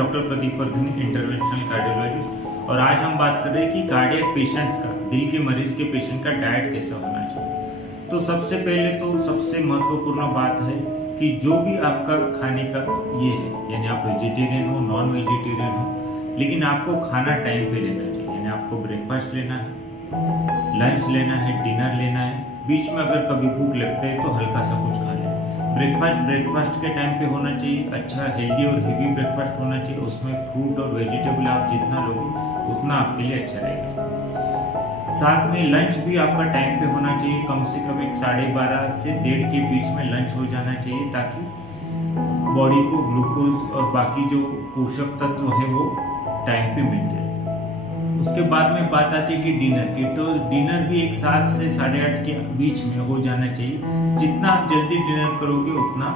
Doctor Pradeep Vardhani, interventional cardiologist. और आज हम बात कर रहे हैं कि कार्डियक पेशेंट्स का, दिल के मरीज के पेशेंट का डाइट कैसा होना चाहिए। तो सबसे पहले तो सबसे महत्वपूर्ण बात है कि जो भी आपका खाने का ये है, यानी आप वेजिटेरियन हो, नॉन वेजिटेरियन हो, लेकिन आपको खाना टाइम पे लेना चाहिए। यानी आपको ब्रेकफास्ट लेना है, लंच लेना है, डिनर लेना है, बीच में अगर कभी भूख लगता है तो हल्का सा कुछ खा लें। ब्रेकफास्ट के टाइम पे होना चाहिए, अच्छा हेल्दी और हेवी ब्रेकफास्ट होना चाहिए। उसमें फ्रूट और वेजिटेबल आप जितना लोगे उतना आपके लिए अच्छा रहेगा। साथ में लंच भी आपका टाइम पे होना चाहिए, कम से कम 12:30 से 1:30 के बीच में लंच हो जाना चाहिए, ताकि बॉडी को ग्लूकोज और बाकी जो पोषक तत्व है वो टाइम पे मिलते हैं। उसके बाद में बात आती है कि डिनर की, तो डिनर भी 7 से 8:30 के बीच में हो जाना चाहिए। जितना आप जल्दी डिनर करोगे उतना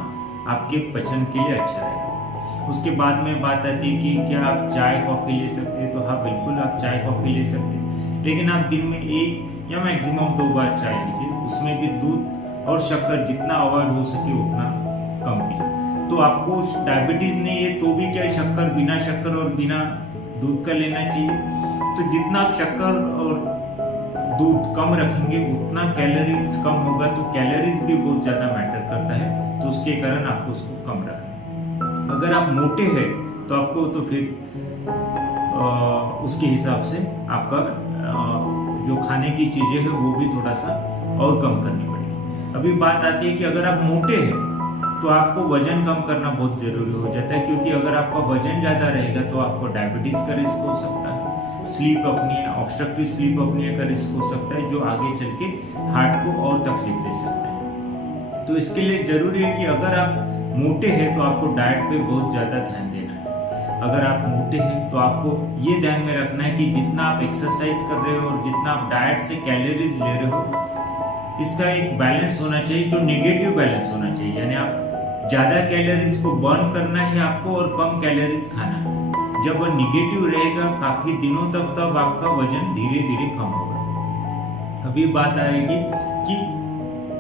आपके पचन के लिए अच्छा रहेगा। उसके बाद में बात आती है कि क्या आप चाय कॉफ़ी ले सकते हैं, तो हाँ बिल्कुल आप चाय कॉफ़ी ले सकते हैं, लेकिन आप दिन में 1 या मैक्सिमम 2 बार चाय लीजिए। उसमें भी दूध और शक्कर जितना अवॉइड हो सके उतना कम कीजिए। तो आपको डायबिटीज नहीं है तो भी क्या शक्कर, बिना शक्कर और बिना दूध का लेना चाहिए। तो जितना आप शक्कर और दूध कम रखेंगे उतना कैलोरीज कम होगा। तो कैलोरीज भी बहुत ज़्यादा मैटर करता है, तो उसके कारण आपको उसको कम रखना है। अगर आप मोटे हैं तो आपको तो फिर उसके हिसाब से आपका जो खाने की चीज़ें हैं वो भी थोड़ा सा और कम करनी पड़ेगी। अभी बात आती है कि अगर आप मोटे हैं तो आपको वजन कम करना बहुत ज़रूरी हो जाता है, क्योंकि अगर आपका वजन ज़्यादा रहेगा तो आपको डायबिटीज़ का रिस्क हो सकता है, स्लीप अपनिया, ऑब्स्ट्रक्टिव स्लीप अपनिया का रिस्क हो सकता है, जो आगे चल के हार्ट को और तकलीफ दे सकता है। तो इसके लिए जरूरी है कि अगर आप मोटे हैं तो आपको डाइट पे बहुत ज़्यादा ध्यान देना है। अगर आप मोटे हैं तो आपको ये ध्यान में रखना है कि जितना आप एक्सरसाइज कर रहे हो और जितना आप डाइट से कैलोरीज ले रहे हो, इसका एक बैलेंस होना चाहिए, जो निगेटिव बैलेंस होना चाहिए। यानी आप ज़्यादा कैलोरीज को बर्न करना है आपको और कम कैलोरीज खाना है। जब वह निगेटिव रहेगा काफी दिनों तक, तब आपका वजन धीरे धीरे कम होगा। अभी बात आएगी कि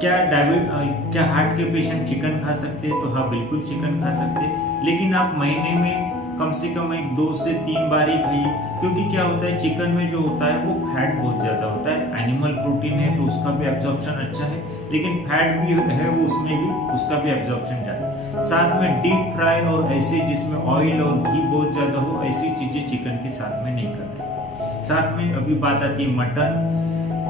क्या हार्ट के पेशेंट चिकन खा सकते हैं, तो हाँ बिल्कुल चिकन खा सकते हैं, लेकिन आप महीने में कम से कम 2 से 3 बार ही खाइए। क्योंकि क्या होता है, चिकन में जो होता है वो फैट बहुत ज्यादा होता है। एनिमल प्रोटीन है तो उसका भी एब्जॉर्प्शन अच्छा है, लेकिन फैट भी है वो उसमें भी उसका भी एब्जॉर्प्शन ज्यादा है। साथ में डीप फ्राई और ऐसे जिसमें ऑयल और घी बहुत ज्यादा हो, ऐसी चीजें चिकन के साथ में नहीं करना। साथ में अभी बात आती है mutton,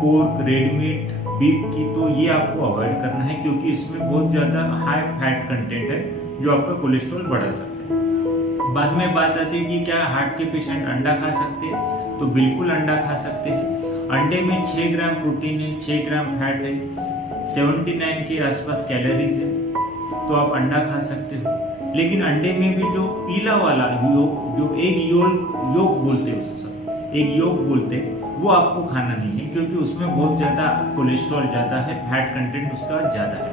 pork, red meat, beef की, तो ये आपको अवॉइड करना है, क्योंकि इसमें बहुत ज्यादा हाई फैट कंटेंट है जो आपका कोलेस्ट्रॉल बढ़ा सकता है। बाद में बात आती है कि क्या हार्ट के पेशेंट अंडा खा सकते हैं, तो बिल्कुल अंडा खा सकते हैं। अंडे में 6 ग्राम प्रोटीन है, 6 ग्राम फैट है, 79 के आसपास कैलोरीज है, तो आप अंडा खा सकते हो। लेकिन अंडे में भी जो पीला वाला जो एग योक बोलते हैं, उसे सब एग योक बोलते हैं, वो आपको खाना नहीं है, क्योंकि उसमें बहुत ज्यादा कोलेस्ट्रॉल ज्यादा है, फैट कंटेंट उसका ज्यादा है।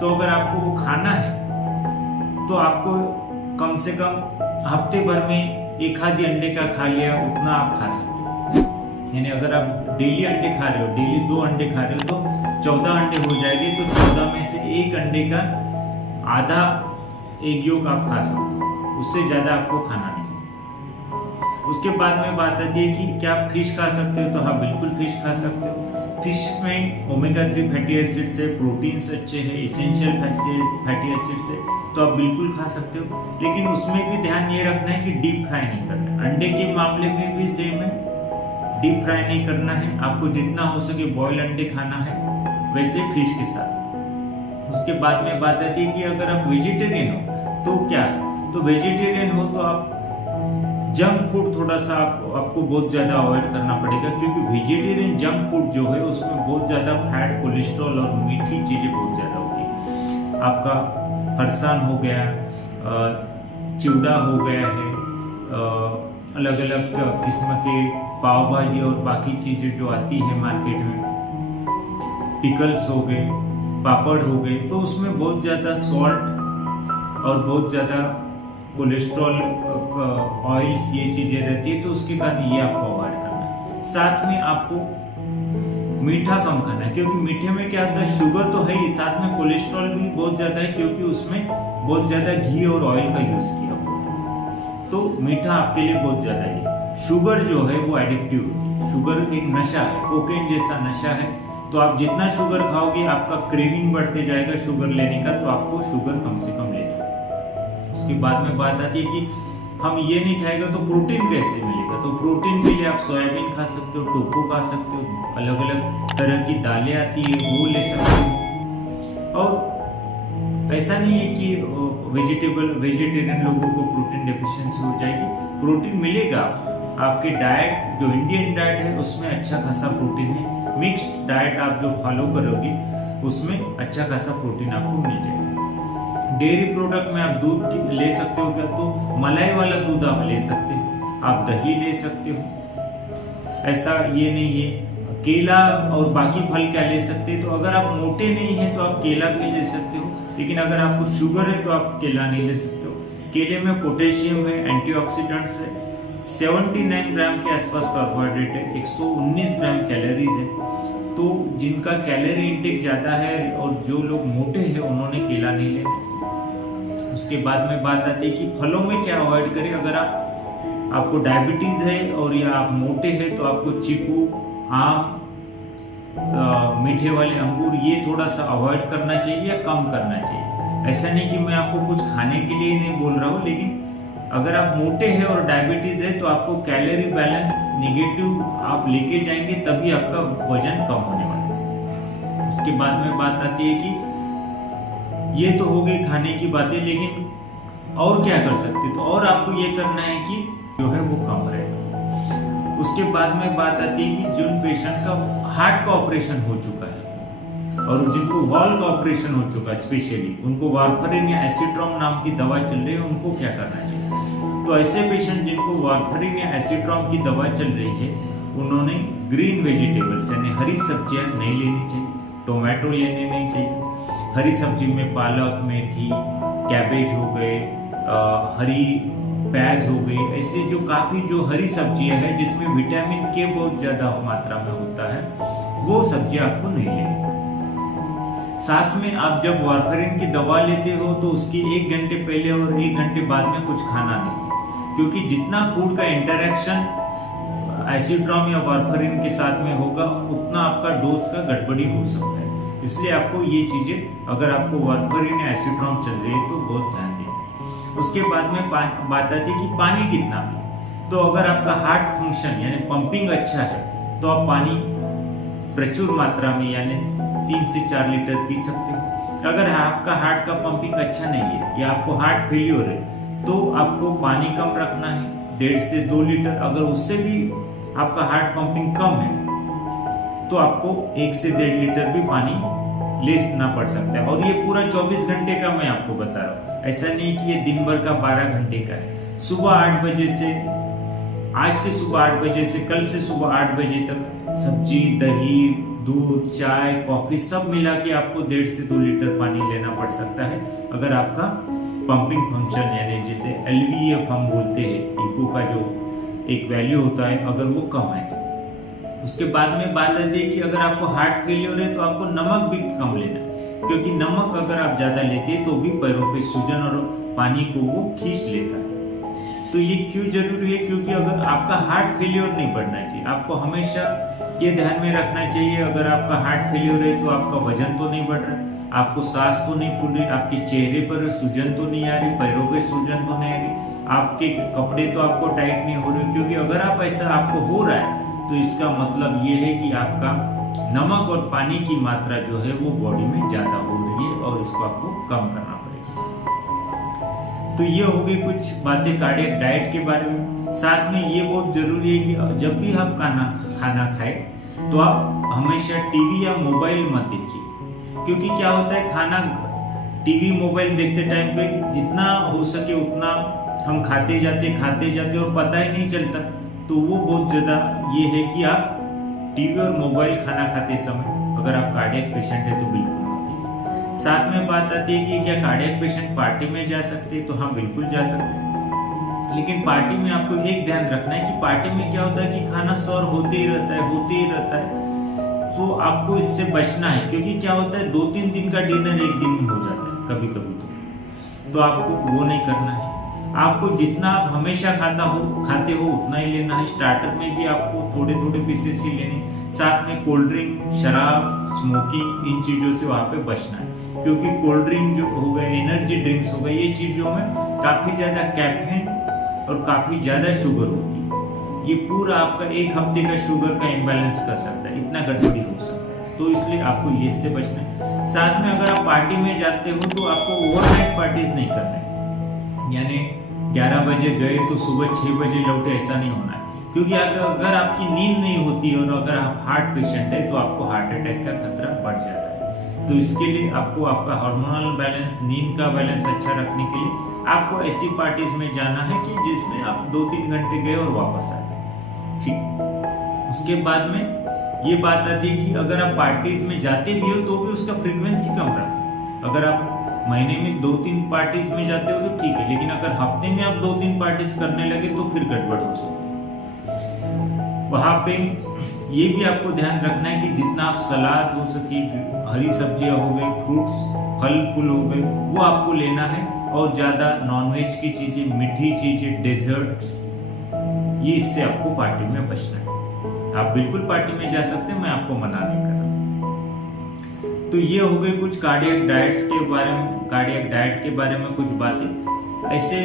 तो अगर आपको वो खाना है तो आपको कम से कम हफ्ते भर में 1 आधी अंडे का खा लिया, उतना आप खा सकते हो। यानी अगर आप डेली अंडे खा रहे हो, डेली 2 अंडे खा रहे हो, तो 14 अंडे हो जाएंगे। तो 14 में से 1 अंडे का आधा एग योक आप खा सकते हो, उससे ज्यादा आपको खाना नहीं है। उसके बाद में बात आती है कि क्या आप फिश खा सकते हो, तो हाँ बिल्कुल फिश खा सकते हो। फिश में ओमेगा 3 फैटी एसिड्स है, प्रोटीन्स अच्छे हैं, एसेंशियल फैटी एसिड्स है, तो आप बिल्कुल खा सकते हो। लेकिन उसमें भी ध्यान ये रखना है कि डीप फ्राई नहीं करना है। अंडे के मामले में भी सेम है, डीप फ्राई नहीं करना है। आपको जितना हो सके बॉयल अंडे खाना है, वैसे फिश के साथ। उसके बाद में बात आती है कि अगर आप वेजिटेरियन हो तो क्या है, तो वेजिटेरियन हो तो आप जंक फूड थोड़ा सा आपको बहुत ज्यादा अवॉइड करना पड़ेगा, क्योंकि वेजिटेरियन जंक फूड जो है उसमें बहुत ज्यादा फैट, कोलेस्ट्रॉल और मीठी चीजें बहुत ज्यादा होती है। आपका फरसान हो गया, चिवड़ा हो गया है, अलग अलग किस्म के पाव भाजी और बाकी चीजें जो आती है मार्केट में, पिकल्स हो गए, पापड़ हो गए, तो उसमें बहुत ज्यादा सॉल्ट और बहुत ज्यादा कोलेस्ट्रॉल, ऑयल्स, ये चीजें रहती है, तो उसके कारण ये आपको अवॉइड करना है। साथ में आपको मीठा कम खाना है, क्योंकि मीठे में क्या होता है, शुगर तो है ही, साथ में कोलेस्ट्रॉल भी बहुत ज्यादा है, क्योंकि उसमें बहुत ज्यादा घी और ऑयल का यूज किया हुआ है। तो मीठा आपके लिए बहुत ज्यादा है। शुगर जो है वो एडिक्टिव होती है, शुगर एक नशा है, कोकेन जैसा नशा है। तो आप जितना शुगर खाओगे आपका क्रेविंग बढ़ते जाएगा शुगर लेने का, तो आपको शुगर कम से कम लेना है। उसके बाद में बात आती है कि हम ये नहीं खाएगा तो प्रोटीन कैसे मिलेगा। तो प्रोटीन के लिए आप सोयाबीन खा सकते हो, टोफू खा सकते हो, अलग अलग तरह की दालें आती है वो ले सकते हो। और ऐसा नहीं है कि वेजिटेरियन लोगों को प्रोटीन डेफिशिएंसी हो जाएगी, प्रोटीन मिलेगा। आपके डाइट जो इंडियन डाइट है उसमें अच्छा खासा प्रोटीन है। मिक्स्ड डाइट आप जो फॉलो करोगे उसमें अच्छा खासा प्रोटीन आपको मिल जाएगा। डेयरी प्रोडक्ट में आप दूध ले सकते हो क्या, तो मलाई वाला दूध आप ले सकते हो, आप दही ले सकते हो, ऐसा ये नहीं है। केला और बाकी फल क्या ले सकते हैं, तो अगर आप मोटे नहीं है तो आप केला भी ले सकते हो, लेकिन अगर आपको शुगर है तो आप केला नहीं ले सकते हो। केले में पोटेशियम है, एंटीऑक्सीडेंट्स है, 79 ग्राम के आसपास कार्बोहाइड्रेट है, 119 ग्राम कैलोरीज है। तो जिनका कैलोरी इंटेक ज्यादा है और जो लोग मोटे हैं उन्होंने केला नहीं लेना चाहिए। उसके बाद में बात आती है कि फलों में क्या अवॉइड करें। अगर आपको डायबिटीज है और या आप मोटे हैं तो आपको चीकू, आम, मीठे वाले अंगूर ये थोड़ा सा अवॉइड करना चाहिए या कम करना चाहिए। ऐसा नहीं कि मैं आपको कुछ खाने के लिए नहीं बोल रहा हूँ, लेकिन अगर आप मोटे हैं और डायबिटीज है तो आपको कैलोरी बैलेंस निगेटिव आप लेके जाएंगे तभी आपका वजन कम होने वाला है। उसके बाद में बात आती है कि ये तो हो गई खाने की बातें, लेकिन और क्या कर सकते, तो और आपको ये करना है कि जो है वो कम रहे। उसके बाद में बात आती है कि जिन पेशेंट का हार्ट का ऑपरेशन हो चुका है और जिनको वॉल का ऑपरेशन हो चुका है, स्पेशली उनको वारफरिन या एसिट्रॉम नाम की दवा चल रही है, उनको क्या करना चाहिए। तो ऐसे पेशेंट जिनको वारफरिन या एसिट्रॉम की दवा चल रही है उन्होंने ग्रीन वेजिटेबल्स यानी हरी सब्जियां नहीं लेनी चाहिए, टोमेटो लेने नहीं चाहिए। हरी सब्जी में पालक, मेथी, कैबेज हो गए, हरी प्याज हो गई, ऐसे जो काफी जो हरी सब्जियां हैं जिसमें विटामिन के बहुत ज्यादा मात्रा में होता है, वो सब्जियां आपको नहीं लेनी। साथ में आप जब वारफरिन की दवा लेते हो तो उसकी 1 घंटे पहले और 1 घंटे बाद में कुछ खाना नहीं, क्योंकि जितना फूड का इंटरेक्शन एसिट्रॉम या वारफरिन के साथ में होगा उतना आपका डोज का गड़बड़ी हो सकता है। इसलिए आपको ये चीजें, अगर आपको वारफरिन या एसिट्रॉम चल रही है तो बहुत ध्यान दें। उसके बाद में बात आती है कि पानी कितना पिए। तो अगर आपका हार्ट फंक्शन यानी पंपिंग अच्छा है तो आप पानी प्रचुर मात्रा में यानी 3 से 4 लीटर पी सकते हो। अगर आपका हार्ट का पंपिंग अच्छा नहीं है या आपको हार्ट फेल्योर है तो आपको पानी कम रखना है, 1.5 से 2 लीटर। अगर उससे भी आपका हार्ट पंपिंग कम है तो आपको 1 से 1.5 लीटर भी पानी लेना पड़ सकता है। और ये पूरा 24 घंटे का मैं आपको बता रहा हूँ, ऐसा नहीं कि ये दिन भर का 12 घंटे का है। सुबह 8 बजे से, आज के सुबह 8 बजे से कल से सुबह 8 बजे तक सब्जी, दही, दूध, चाय, कॉफी सब मिला के आपको 1.5 से 2 लीटर पानी लेना पड़ सकता है। अगर आपका पंपिंग फंक्शन यानी जिसे LVEF हम बोलते हैं, इको का जो एक वैल्यू होता है, अगर वो कम है तो। उसके बाद में बात आती है कि अगर आपको हार्ट फेलियर है तो आपको नमक भी कम लेना है, क्योंकि नमक अगर आप ज्यादा लेते हैं तो भी पैरों पे सूजन और पानी को वो खींच लेता है। तो ये क्यों जरूरी है, क्योंकि अगर आपका हार्ट फेलियर नहीं बढ़ना चाहिए, आपको हमेशा ये ध्यान में रखना चाहिए। अगर आपका हार्ट फेलियर है तो आपका वजन तो नहीं बढ़ रहा, आपको सांस तो नहीं फूल रही, आपके चेहरे पर सूजन तो नहीं आ रही, पैरों पे सूजन तो नहीं आ रही, आपके कपड़े तो आपको टाइट नहीं हो रहे। क्योंकि अगर आप ऐसा आपको हो रहा है तो इसका मतलब ये है कि आपका नमक और पानी की मात्रा जो है वो बॉडी में ज्यादा हो रही है और इसको आपको कम करना पड़ेगा। तो ये हो गई कुछ बातें कार्डियक डाइट के बारे में। साथ में ये बहुत जरूरी है कि जब भी आप खाना खाए तो आप हमेशा टीवी या मोबाइल मत देखिए, क्योंकि क्या होता है खाना टीवी मोबाइल देखते टाइम पे जितना हो सके उतना हम खाते जाते और पता ही नहीं चलता। तो वो बहुत ज्यादा ये है कि आप टीवी और मोबाइल खाना खाते समय अगर आप कार्डियक पेशेंट है तो बिल्कुल मत देखिए। साथ में बात आती है कि क्या कार्डियक पेशेंट पार्टी में जा सकते हैं, तो हाँ बिल्कुल जा सकते हैं। लेकिन पार्टी में आपको एक ध्यान रखना है कि पार्टी में क्या होता है कि खाना सर्व होते ही रहता है, तो आपको इससे बचना है। क्योंकि क्या होता है 2-3 दिन का डिनर एक दिन में हो जाता है कभी कभी, तो आपको वो नहीं करना है। आपको जितना आप हमेशा खाते हो उतना ही लेना है। स्टार्टर में भी आपको थोड़े थोड़े पीसेस ही लेने, साथ में कोल्ड ड्रिंक, शराब, स्मोकिंग, इन चीजों से वहां पे बचना है, क्योंकि कोल्ड ड्रिंक जो हो गए, एनर्जी ड्रिंक्स हो गए, ये चीजों में काफी ज्यादा कैफीन और काफी ज्यादा शुगर होती है। ये पूरा आपका एक हफ्ते का शुगर का इम्बैलेंस कर सकता है, इतना गड़बड़ी हो सकता है। तो इसलिए आपको ये इससे बचना है। साथ में अगर आप पार्टी में जाते हो तो आपको ओवरनाइट पार्टीज नहीं करना, यानी 11 बजे गए तो सुबह 6 बजे लौटे, ऐसा नहीं होना है। क्योंकि अगर आपकी नींद नहीं होती और अगर आप हार्ट पेशेंट है तो आपको हार्ट अटैक का खतरा बढ़ जाता है। तो इसके लिए आपको आपका हार्मोनल बैलेंस, नींद का बैलेंस अच्छा रखने के लिए आपको ऐसी पार्टीज में जाना है कि जिसमें आप 2-3 घंटे गए और वापस आ गए, ठीक। उसके बाद में ये बात आती है कि अगर आप पार्टीज में जाते भी हो तो भी उसका फ्रीक्वेंसी कम रखें। अगर आप महीने में 2-3 पार्टीज में जाते हो तो ठीक है, लेकिन अगर हफ्ते में आप 2-3 पार्टीज करने लगे तो फिर गड़बड़ हो सकती है। वहां पे ये भी आपको ध्यान रखना है कि जितना आप सलाद हो सके, हरी सब्जियां हो गई, फ्रूट्स, फल फूल हो गए, वो आपको लेना है। और ज्यादा नॉनवेज की चीजें, मीठी चीजें, डेजर्ट, ये इससे आपको पार्टी में बचना है। आप बिल्कुल पार्टी में जा सकते हैं, मैं आपको मना नहीं कर रहा। तो ये हो गई कुछ कार्डियक डाइट्स के बारे में, कार्डियक डाइट के बारे में कुछ बातें। ऐसे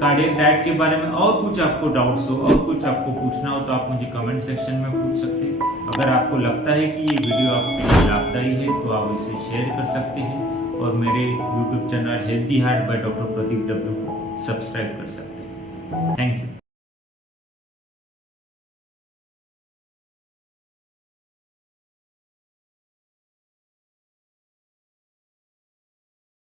कार्डियक डाइट के बारे में और कुछ आपको डाउट्स हो और कुछ आपको पूछना हो तो आप मुझे कमेंट सेक्शन में पूछ सकते हैं। अगर आपको लगता है कि ये वीडियो आपके लिए लाभदायी है तो आप इसे शेयर कर सकते हैं और मेरे YouTube channel healthy heart by doctor Pradeep W को सब्सक्राइब कर सकते हैं। Thank you.